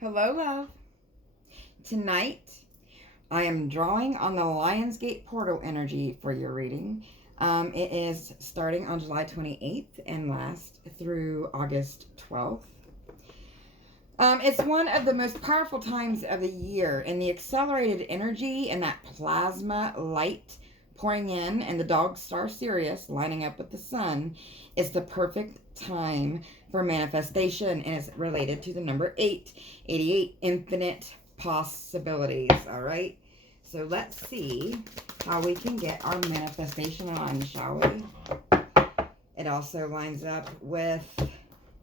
Hello, love. Tonight, I am drawing on the Lionsgate portal energy for your reading. It is starting on July 28th and lasts through August 12th. It's one of the most powerful times of the year, and the accelerated energy and that plasma light pouring in, and the dog star Sirius lining up with the sun is the perfect time for manifestation, and it's related to the number 88, infinite possibilities. All right, so let's see how we can get our manifestation on, shall we? It also lines up with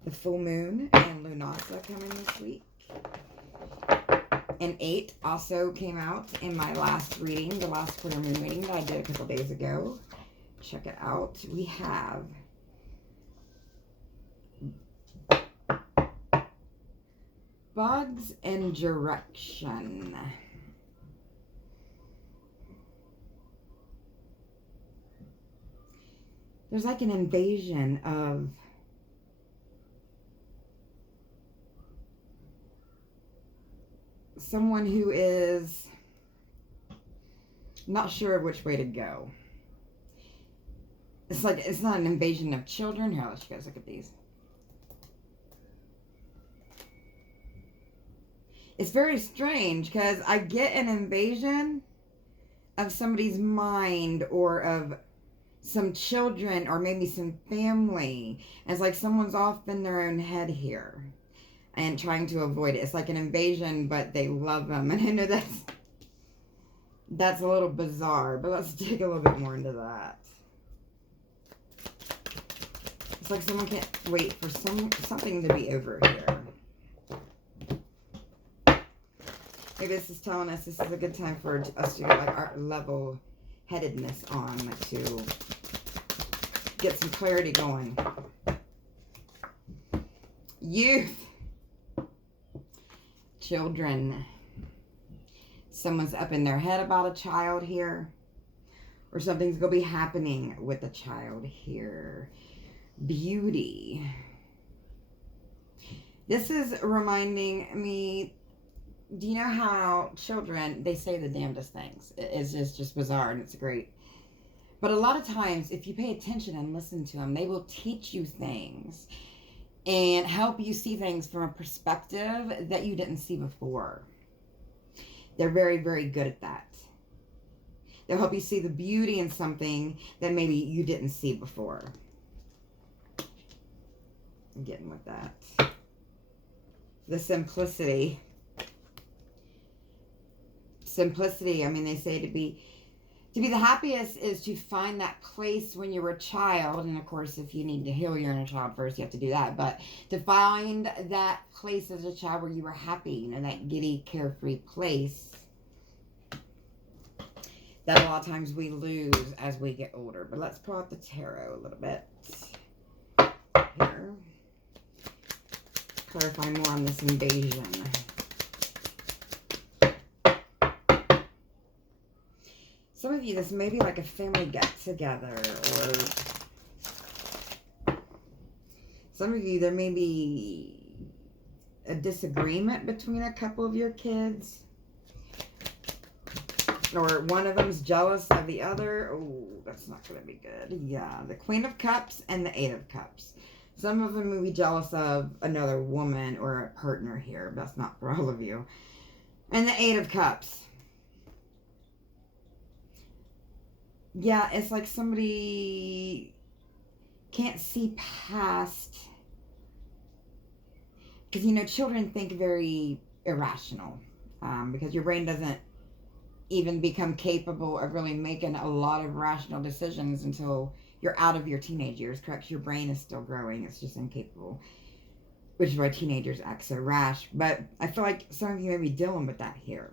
the full moon and Lunasa coming this week. And 8 also came out in my last reading, the last quarter moon reading that I did a couple days ago. Check it out. We have bugs and direction. There's like an invasion of someone who is not sure of which way to go. It's like, it's not an invasion of children. Here, I'll let you guys look at these. It's very strange because I get an invasion of somebody's mind or of some children or maybe some family. And it's like someone's off in their own head here and trying to avoid it. It's like an invasion, but they love them. And I know that's a little bizarre, but let's dig a little bit more into that. It's like someone can't wait for something to be over here. Maybe this is telling us this is a good time for us to get like our level-headedness on, to get some clarity going. Youth. Children. Someone's up in their head about a child here. Or something's going to be happening with a child here. Beauty. This is reminding me, do you know how children, they say the damnedest things? It's just bizarre, and it's great. But a lot of times, if you pay attention and listen to them, they will teach you things and help you see things from a perspective that you didn't see before. They're very, very good at that. They'll help you see the beauty in something that maybe you didn't see before. I'm getting with that. The simplicity. Simplicity, I mean, they say to be the happiest is to find that place when you were a child. And of course, if you need to heal your inner child first, you have to do that. But to find that place as a child where you were happy, you know, that giddy, carefree place that a lot of times we lose as we get older. But let's pull out the tarot a little bit here. Clarify more on this invasion. Some of you, this may be like a family get-together, or some of you, there may be a disagreement between a couple of your kids, or one of them's jealous of the other. Oh, that's not going to be good. Yeah, the Queen of Cups and the Eight of Cups. Some of them may be jealous of another woman or a partner here. That's not for all of you. And the Eight of Cups. Yeah, it's like somebody can't see past, because, you know, children think very irrational, because your brain doesn't even become capable of really making a lot of rational decisions until you're out of your teenage years, correct? Your brain is still growing. It's just incapable, which is why teenagers act so rash. But I feel like some of you may be dealing with that here.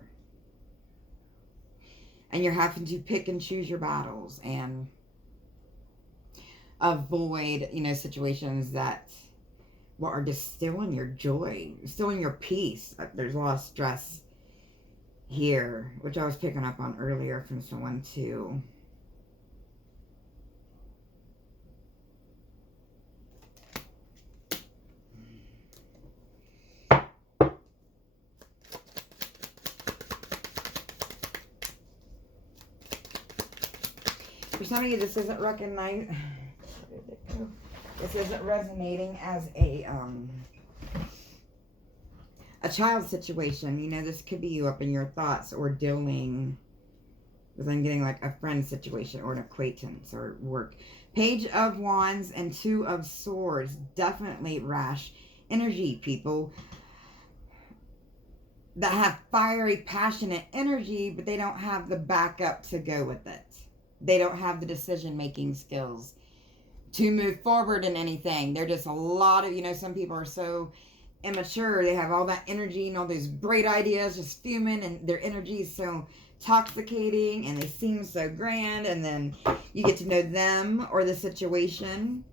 And you're having to pick and choose your battles and avoid, you know, situations that are just stealing your joy, stealing your peace. There's a lot of stress here, which I was picking up on earlier from someone too. For some of you, this isn't recognized. This isn't resonating as a child situation. You know, this could be you up in your thoughts or dealing with, I'm getting like a friend situation or an acquaintance or work. Page of Wands and Two of Swords. Definitely rash energy, people that have fiery, passionate energy, but they don't have the backup to go with it. They don't have the decision-making skills to move forward in anything. They're just a lot of, you know, some people are so immature. They have all that energy and all these great ideas just fuming, and their energy is so intoxicating, and they seem so grand, and then you get to know them or the situation,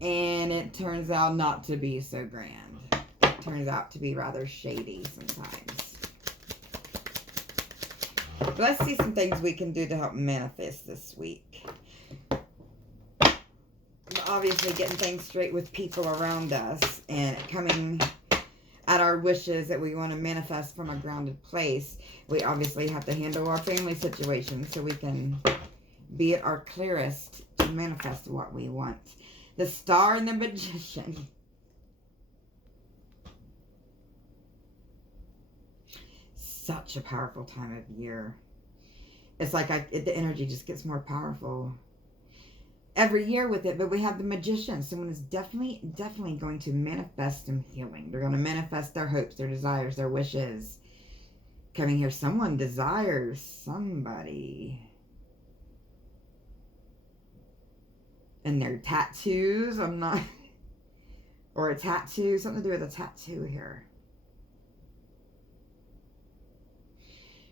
and it turns out not to be so grand. It turns out to be rather shady sometimes. But let's see some things we can do to help manifest this week. Obviously getting things straight with people around us and coming at our wishes that we want to manifest from a grounded place. We obviously have to handle our family situation so we can be at our clearest to manifest what we want. The Star and the Magician. Such a powerful time of year. It's like the energy just gets more powerful every year with it, but we have the Magician. Someone is definitely going to manifest some healing. They're going to manifest their hopes, their desires, their wishes. Coming here, someone desires somebody. And their tattoos, I'm not... Or a tattoo, something to do with a tattoo here.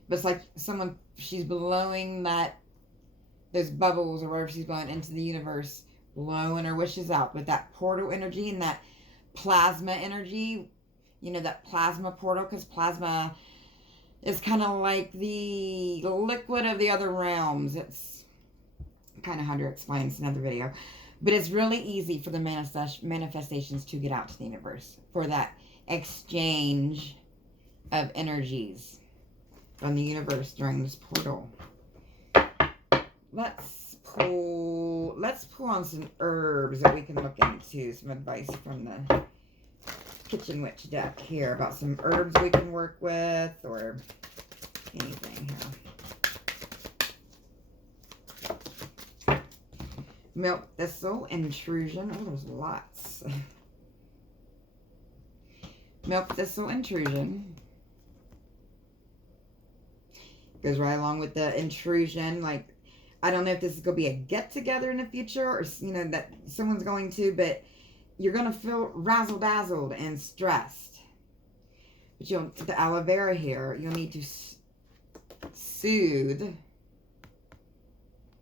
But it's like someone, she's blowing those bubbles or whatever she's blowing into the universe, blowing her wishes out with that portal energy and that plasma energy. You know, that plasma portal, because plasma is kind of like the liquid of the other realms. It's kind of hard to explain. It's another video. But it's really easy for the manifestations to get out to the universe, for that exchange of energies from the universe during this portal. Let's pull on some herbs that we can look into. Some advice from the Kitchen Witch deck here about some herbs we can work with or anything here. Milk thistle, intrusion. Oh, there's lots. Milk thistle, intrusion. Goes right along with the intrusion. Like, I don't know if this is going to be a get-together in the future or, you know, that someone's going to, but you're going to feel razzle-dazzled and stressed. But the aloe vera here, you'll need to soothe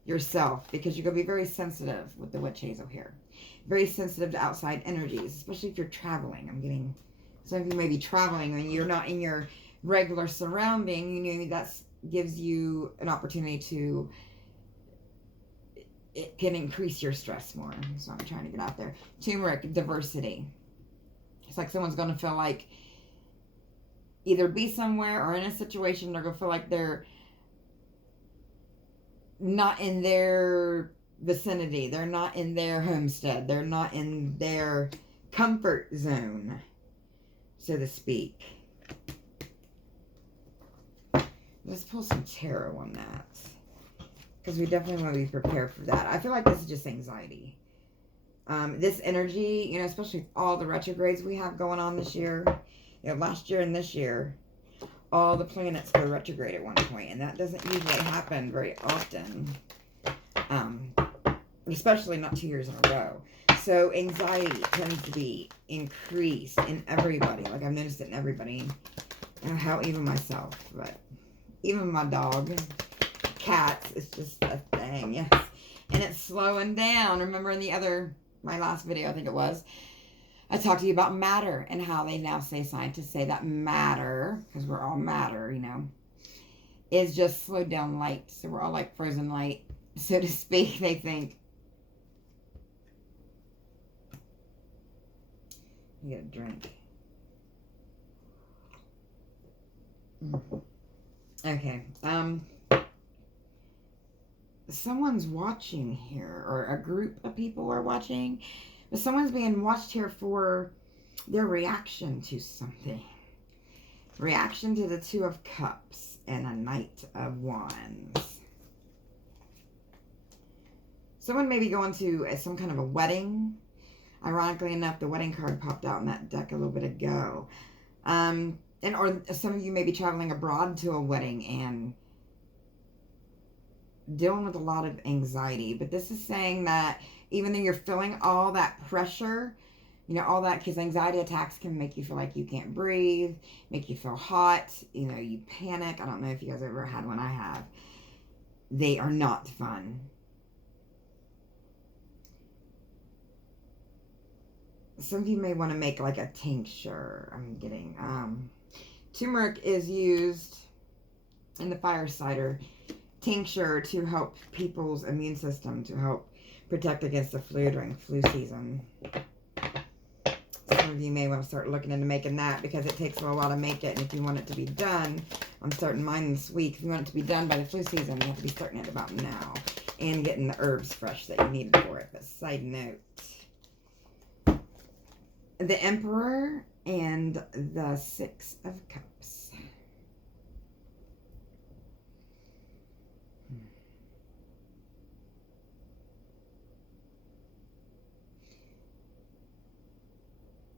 yourself because you're going to be very sensitive with the witch hazel here. Very sensitive to outside energies, especially if you're traveling. I'm getting, some of you may be traveling and you're not in your regular surrounding. You know, that's gives you an opportunity to, it can increase your stress more. So I'm trying to get out there. Turmeric, diversity. It's like someone's going to feel like either be somewhere or in a situation, they're going to feel like they're not in their vicinity. They're not in their homestead. They're not in their comfort zone, so to speak. Let's pull some tarot on that, because we definitely want to be prepared for that. I feel like this is just anxiety. This energy, you know, especially with all the retrogrades we have going on this year, you know, last year and this year, all the planets go retrograde at one point, and that doesn't usually happen very often, especially not 2 years in a row. So anxiety tends to be increased in everybody. Like, I've noticed it in everybody. How even myself, but even my dog, cats, it's just a thing, yes. And it's slowing down. Remember in my last video, I think it was, I talked to you about matter and how they now say, scientists say that matter, because we're all matter, you know, is just slowed down light. So we're all like frozen light, so to speak, they think. You get a drink. Okay. someone's watching here, or a group of people are watching, but someone's being watched here for their reaction to something. Reaction to the Two of Cups and a Knight of Wands. Someone may be going to some kind of a wedding. Ironically enough, the wedding card popped out in that deck a little bit ago. Or some of you may be traveling abroad to a wedding and dealing with a lot of anxiety. But this is saying that even though you're feeling all that pressure, you know, all that, because anxiety attacks can make you feel like you can't breathe, make you feel hot, you know, you panic. I don't know if you guys ever had one. I have. They are not fun. Some of you may want to make like a tincture. I'm getting turmeric is used in the fire cider tincture to help people's immune system, to help protect against the flu during flu season. Some of you may want to start looking into making that, because it takes a while to make it, and if you want it to be done, I'm starting mine this week. If you want it to be done by the flu season, you have to be starting it about now and getting the herbs fresh that you needed for it. But side note, the Emperor and the Six of Cups.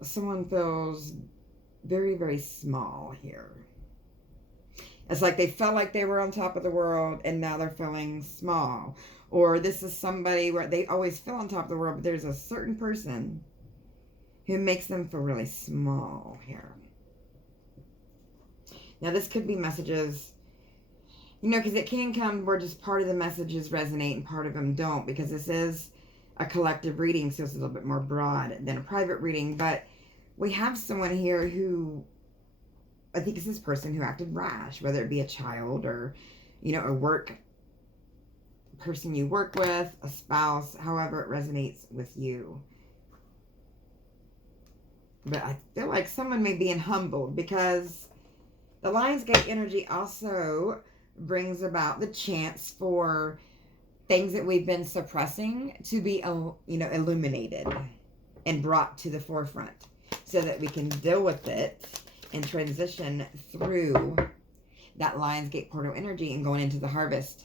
Someone feels very, very small here. It's like they felt like they were on top of the world and now they're feeling small. Or this is somebody where they always feel on top of the world, but there's a certain person who makes them feel really small here. Now, this could be messages, you know, because it can come where just part of the messages resonate and part of them don't, because this is a collective reading, so it's a little bit more broad than a private reading. But we have someone here who, I think it's this person who acted rash, whether it be a child or, you know, a work person you work with, a spouse, however it resonates with you. But I feel like someone may be humbled, because the Lionsgate energy also brings about the chance for things that we've been suppressing to be, you know, illuminated and brought to the forefront, so that we can deal with it and transition through that Lionsgate portal energy and going into the harvest.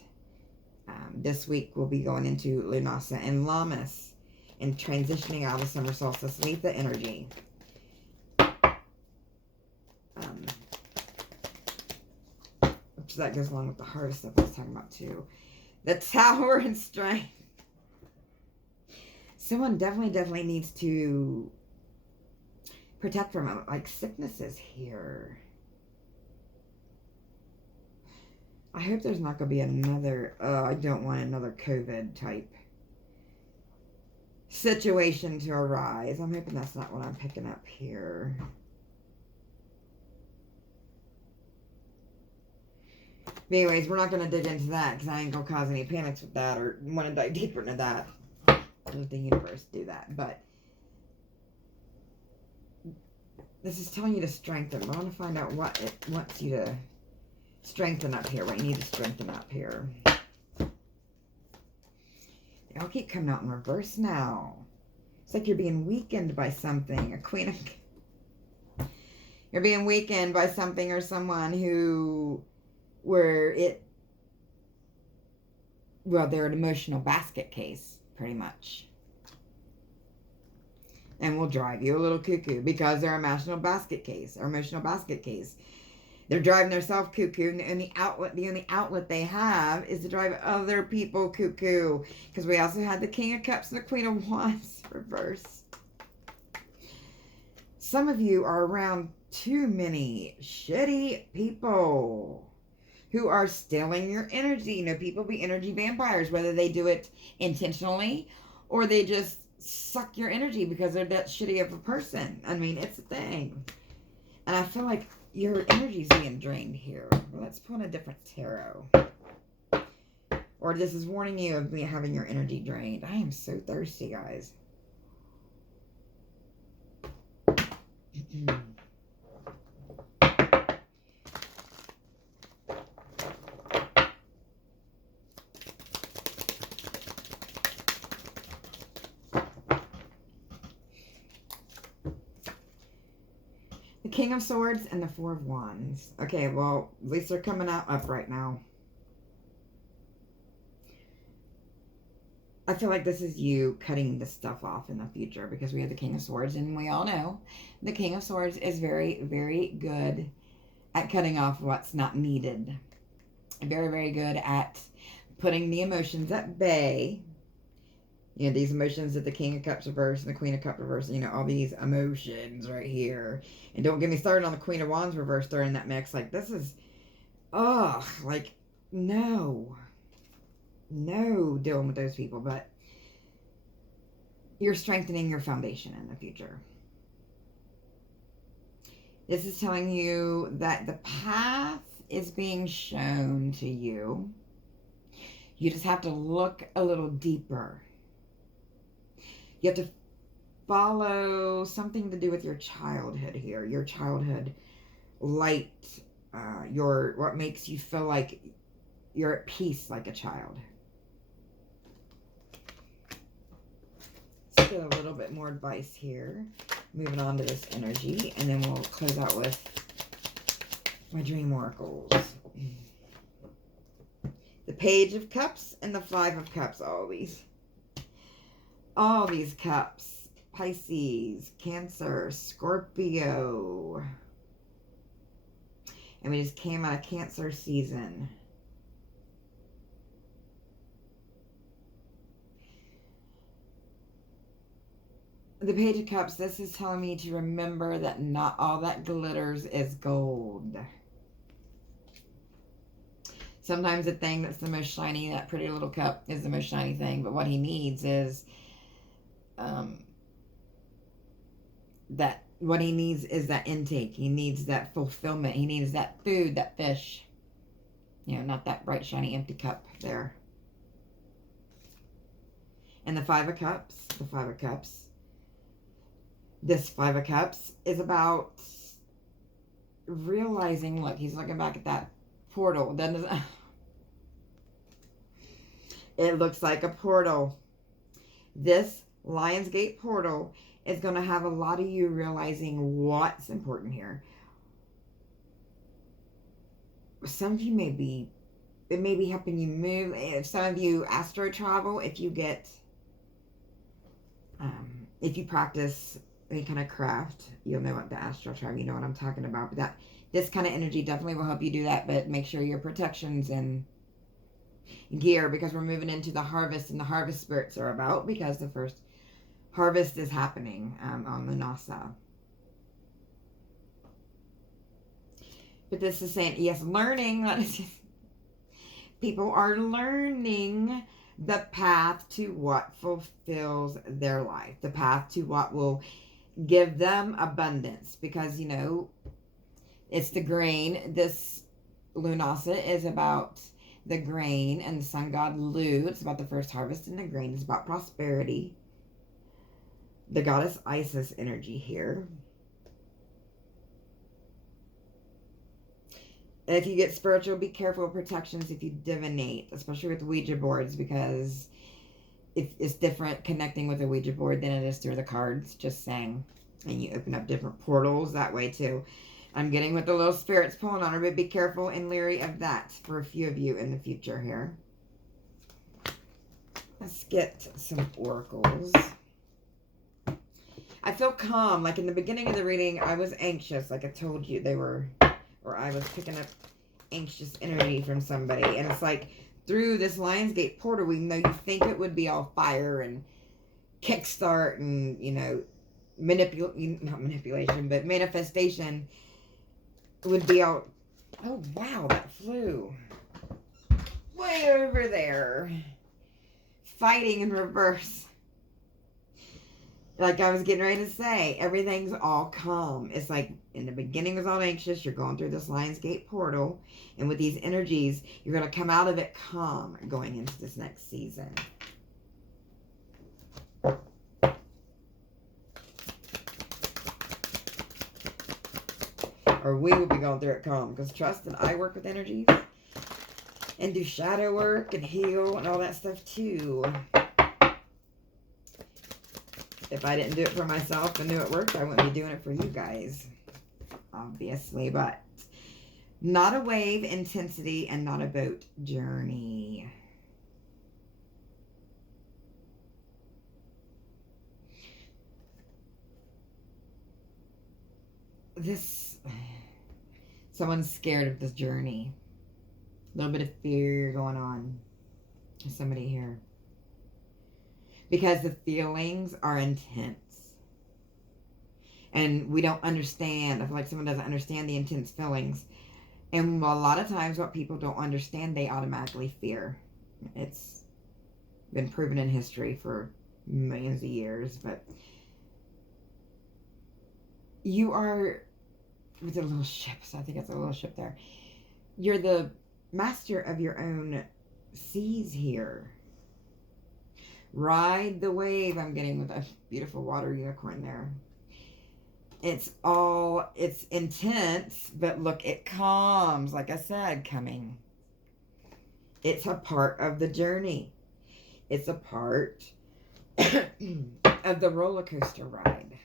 This week we'll be going into Lunasa and Lammas and transitioning out of the summer solstice Letha energy. Which that goes along with the harvest stuff I was talking about too. The Tower and Strength. Someone definitely needs to protect from like sicknesses here. I hope there's not going to be another, I don't want another COVID type situation to arise. I'm hoping that's not what I'm picking up here. But anyways, we're not going to dig into that, because I ain't going to cause any panics with that or want to dive deeper into that. Let the universe do that. But this is telling you to strengthen. I want to find out what it wants you to strengthen up here, what you need to strengthen up here. They all keep coming out in reverse now. It's like you're being weakened by something. A queen of... You're being weakened by something or someone who... Where it... Well, they're an emotional basket case, pretty much. And will drive you a little cuckoo, because they're emotional basket case, or emotional basket case. They're driving themselves cuckoo, and the only outlet they have is to drive other people cuckoo. Because we also had the King of Cups and the Queen of Wands reversed. Some of you are around too many shitty people who are stealing your energy. You know, people be energy vampires, whether they do it intentionally or they just suck your energy because they're that shitty of a person. I mean, it's a thing. And I feel like your energy's being drained here. Well, let's pull in a different tarot. Or this is warning you of me having your energy drained. I am so thirsty, guys. King of Swords and the Four of Wands. Okay, well, at least they're coming out up right now. I feel like this is you cutting this stuff off in the future, because we have the King of Swords, and we all know the King of Swords is very, very good at cutting off what's not needed. Very, very good at putting the emotions at bay. You know, these emotions that the King of Cups reverse and the Queen of Cups reverse, you know, all these emotions right here. And don't get me started on the Queen of Wands reverse during that mix. Like, this is, ugh, like, no. No dealing with those people. But you're strengthening your foundation in the future. This is telling you that the path is being shown to you. You just have to look a little deeper. You have to follow something to do with your childhood here. Your childhood light. What makes you feel like you're at peace like a child. Let's get a little bit more advice here. Moving on to this energy. And then we'll close out with my dream oracles. The Page of Cups and the Five of Cups. All these cups. Pisces, Cancer, Scorpio. And we just came out of Cancer season. The Page of Cups, this is telling me to remember that not all that glitters is gold. Sometimes the thing that's the most shiny, that pretty little cup, is the most shiny thing. But what he needs is that intake. He needs that fulfillment. He needs that food, that fish. You know, not that bright, shiny, empty cup there. And the Five of Cups. The Five of Cups. This Five of Cups is about realizing, look, he's looking back at that portal. It looks like a portal. This Lionsgate portal is going to have a lot of you realizing what's important here. Some of you it may be helping you move. If some of you astro travel, if you practice any kind of craft, you'll know what the astral travel, you know what I'm talking about. But this kind of energy definitely will help you do that, but make sure your protection's in gear, because we're moving into the harvest, and the harvest spirits are about, because the first harvest is happening on the NASA. But this is saying, yes, learning. People are learning the path to what fulfills their life, the path to what will give them abundance, because, you know, it's the grain. This Lunasa is about the grain, and the sun god Lu, it's about the first harvest, and the grain is about prosperity. The goddess Isis energy here. And if you get spiritual, be careful of protections if you divinate, especially with Ouija boards, because it's different connecting with a Ouija board than it is through the cards, just saying. And you open up different portals that way too. I'm getting with the little spirits pulling on her, but be careful and leery of that for a few of you in the future here. Let's get some oracles. I feel calm. Like in the beginning of the reading, I was anxious. Like I told you, I was picking up anxious energy from somebody. And it's like through this Lionsgate portal, even though you think it would be all fire and kickstart and, you know, not manipulation, but manifestation would be all, oh wow, that flew way over there. Fighting in reverse. Like I was getting ready to say, everything's all calm. It's like in the beginning it was all anxious. You're going through this Lionsgate portal. And with these energies, you're going to come out of it calm going into this next season. Or we will be going through it calm. Because trust that I work with energies. And do shadow work and heal and all that stuff too. If I didn't do it for myself and knew it worked, I wouldn't be doing it for you guys. obviously, but not a wave intensity and not a boat journey. Someone's scared of this journey. A little bit of fear going on. Somebody here. Because the feelings are intense. And we don't understand. I feel like someone doesn't understand the intense feelings. And a lot of times what people don't understand, they automatically fear. It's been proven in history for millions of years. But you are with a little ship. So I think it's a little ship there. You're the master of your own seas here. Ride the wave. I'm getting with a beautiful water unicorn there. It's intense, but look, it calms, like I said, coming. It's a part of the journey. It's a part of the roller coaster ride.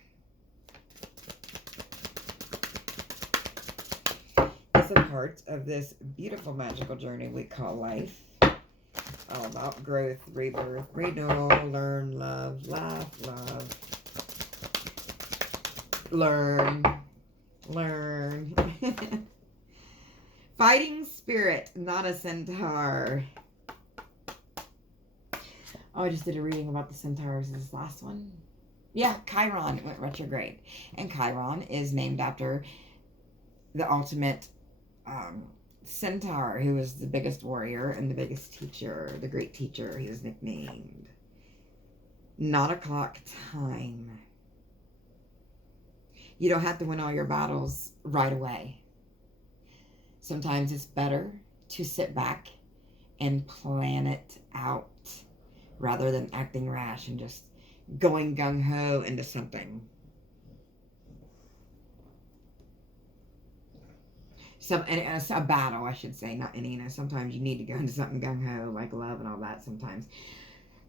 It's a part of this beautiful magical journey we call life. All about growth, rebirth, renewal, learn, love, laugh, love. Learn. Fighting spirit, not a centaur. Oh, I just did a reading about the centaurs. Is this last one? Yeah, Chiron went retrograde. And Chiron is named after the ultimate centaur, who was the biggest warrior and the biggest teacher, the great teacher. He was nicknamed. 9 o'clock time. You don't have to win all your battles right away. Sometimes it's better to sit back and plan it out rather than acting rash and just going gung-ho into something. A battle, I should say, not any. Sometimes you need to go into something gung-ho, like love and all that sometimes.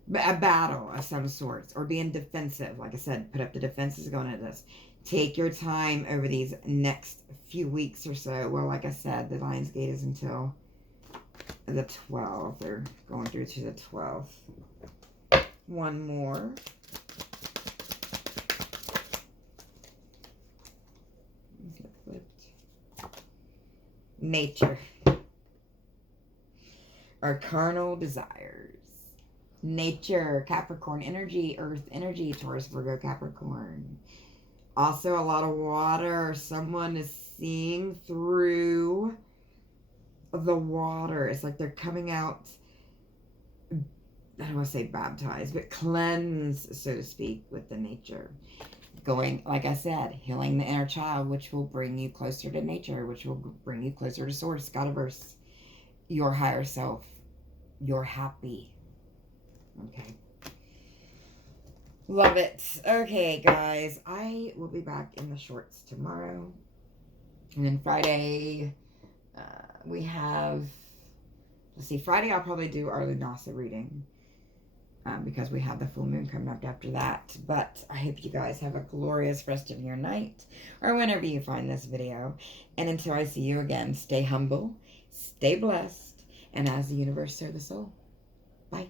But a battle of some sorts, or being defensive. Like I said, put up the defenses going at this. Take your time over these next few weeks or so. Well, like I said, the Lion's Gate is until the 12th. They're going through to the 12th. One more. Nature. Our carnal desires. Nature, Capricorn energy, Earth energy, Taurus, Virgo, Capricorn. Also a lot of water. Someone is seeing through the water. It's like they're coming out, I don't want to say baptized, but cleansed, so to speak, with the nature. Going, like I said, healing the inner child, which will bring you closer to nature, which will bring you closer to Source, Godiverse, your higher self. You're happy. Okay. Love it. Okay, guys. I will be back in the shorts tomorrow. And then Friday, we have... Let's see. Friday, I'll probably do our Lunasa reading. Because we have the full moon coming up after that. But I hope you guys have a glorious rest of your night. Or whenever you find this video. And until I see you again, stay humble. Stay blessed. And as the universe, so the soul. Bye.